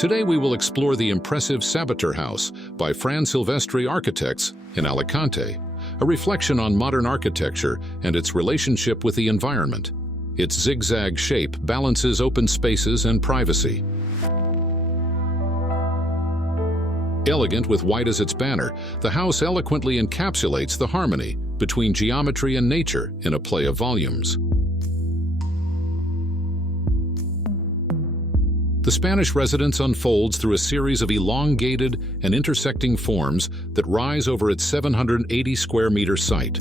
Today we will explore the impressive Sabater House by Fran Silvestre Arquitectos in Alicante, a reflection on modern architecture and its relationship with the environment. Its zigzag shape balances open spaces and privacy. Elegant with white as its banner, the house eloquently encapsulates the harmony between geometry and nature in a play of volumes. The Spanish residence unfolds through a series of elongated and intersecting forms that rise over its 780 square meter site.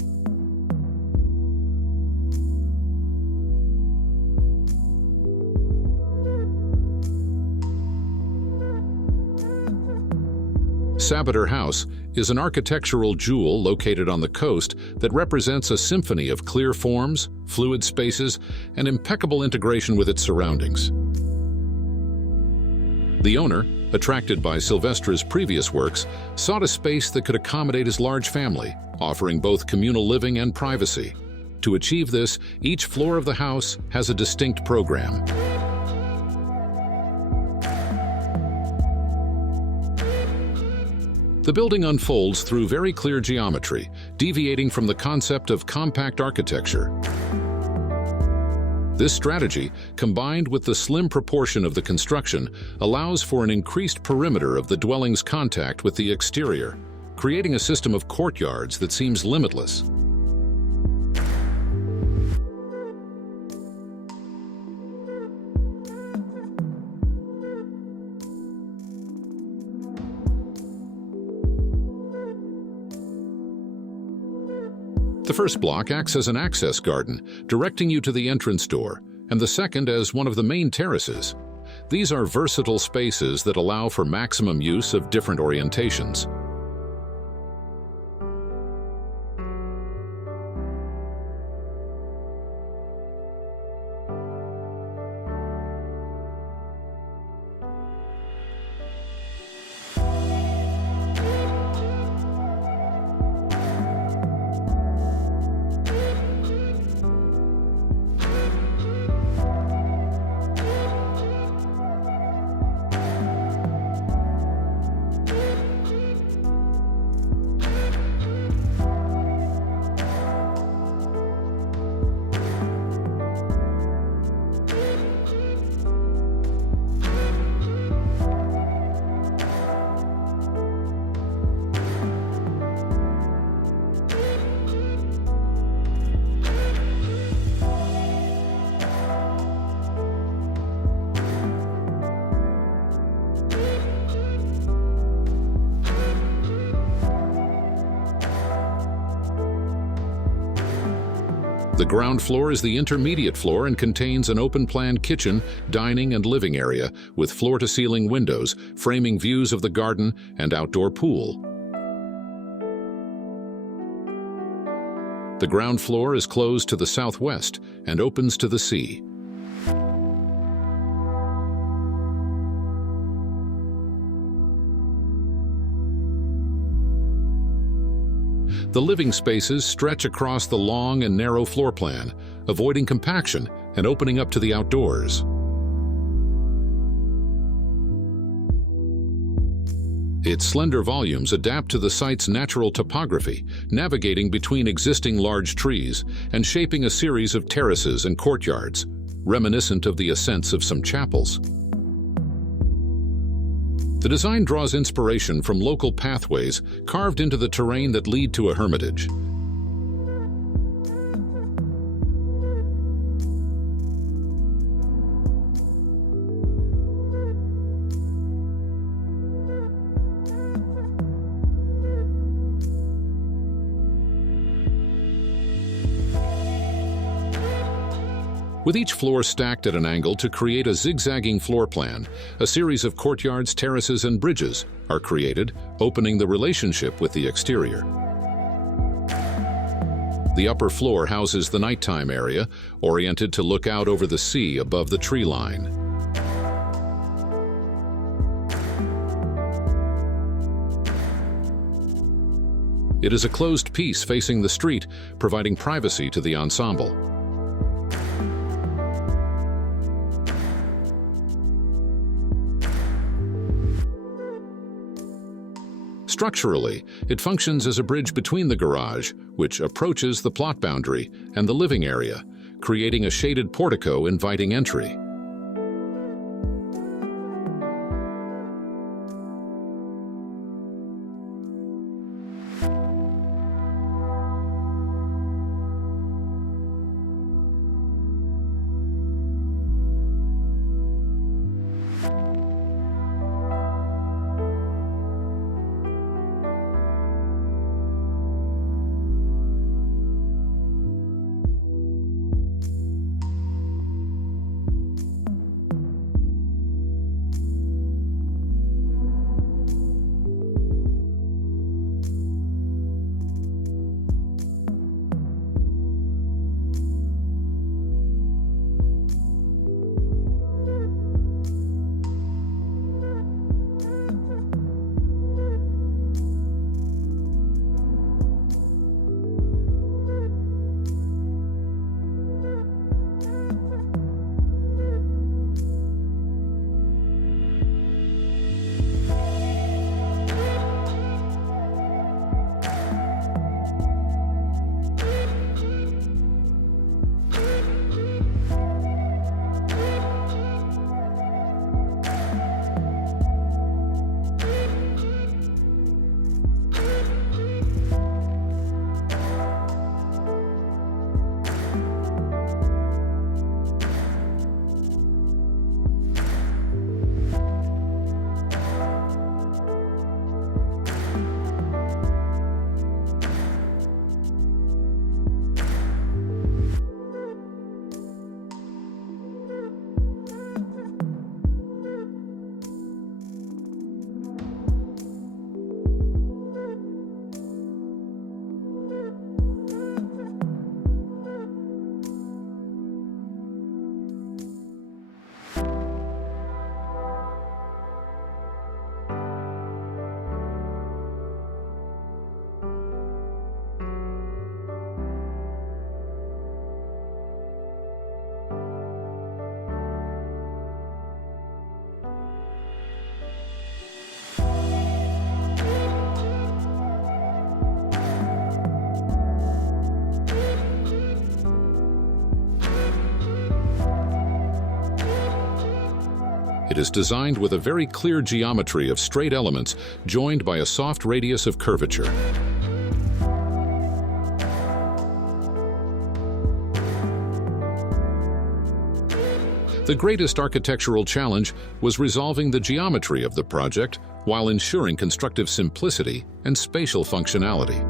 Sabater House is an architectural jewel located on the coast that represents a symphony of clear forms, fluid spaces, and impeccable integration with its surroundings. The owner, attracted by Silvestre's previous works, sought a space that could accommodate his large family, offering both communal living and privacy. To achieve this, each floor of the house has a distinct program. The building unfolds through very clear geometry, deviating from the concept of compact architecture. This strategy, combined with the slim proportion of the construction, allows for an increased perimeter of the dwelling's contact with the exterior, creating a system of courtyards that seems limitless. The first block acts as an access garden, directing you to the entrance door, and the second as one of the main terraces. These are versatile spaces that allow for maximum use of different orientations. The ground floor is the intermediate floor and contains an open-plan kitchen, dining, and living area with floor-to-ceiling windows framing views of the garden and outdoor pool. The ground floor is closed to the southwest and opens to the sea. The living spaces stretch across the long and narrow floor plan, avoiding compaction and opening up to the outdoors. Its slender volumes adapt to the site's natural topography, navigating between existing large trees and shaping a series of terraces and courtyards, reminiscent of the ascents of some chapels. The design draws inspiration from local pathways carved into the terrain that lead to a hermitage. With each floor stacked at an angle to create a zigzagging floor plan, a series of courtyards, terraces, and bridges are created, opening the relationship with the exterior. The upper floor houses the nighttime area, oriented to look out over the sea above the tree line. It is a closed piece facing the street, providing privacy to the ensemble. Structurally, it functions as a bridge between the garage, which approaches the plot boundary, and the living area, creating a shaded portico inviting entry. It is designed with a very clear geometry of straight elements joined by a soft radius of curvature. The greatest architectural challenge was resolving the geometry of the project while ensuring constructive simplicity and spatial functionality.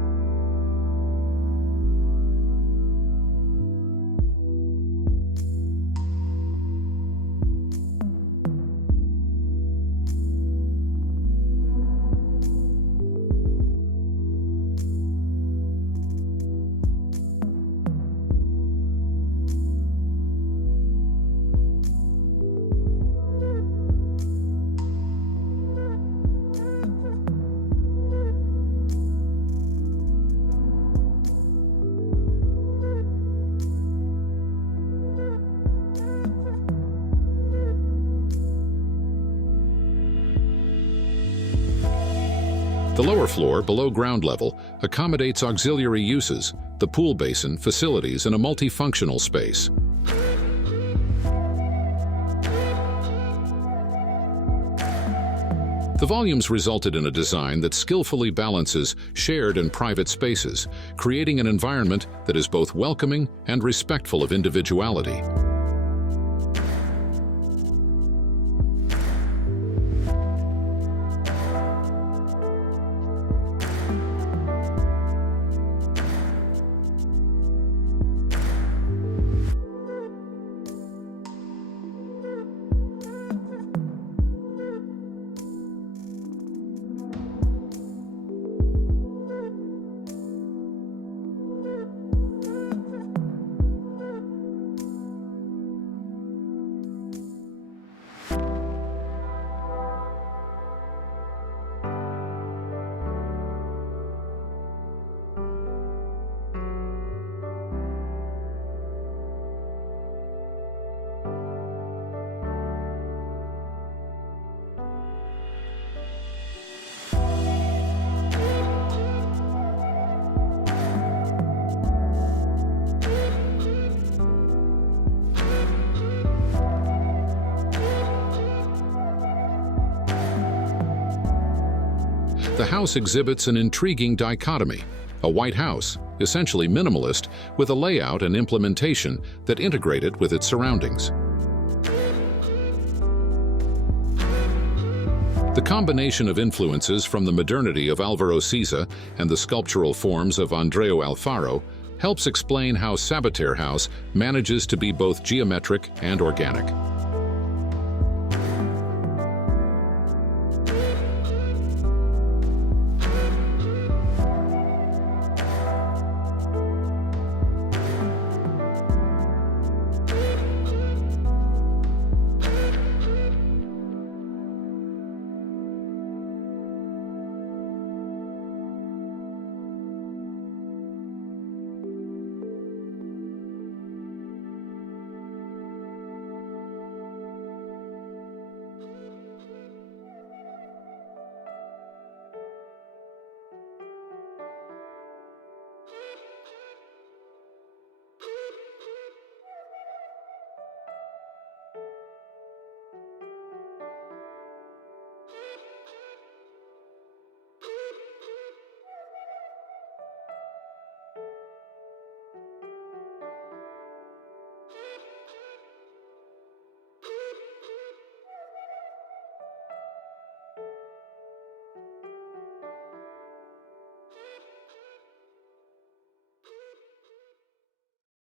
The lower floor, below ground level, accommodates auxiliary uses, the pool basin, facilities, and a multifunctional space. The volumes resulted in a design that skillfully balances shared and private spaces, creating an environment that is both welcoming and respectful of individuality. the house exhibits an intriguing dichotomy: a white house, essentially minimalist, with a layout and implementation that integrate it with its surroundings. The combination of influences from the modernity of Alvaro Siza and the sculptural forms of Andreu Alfaro helps explain how Sabater House manages to be both geometric and organic.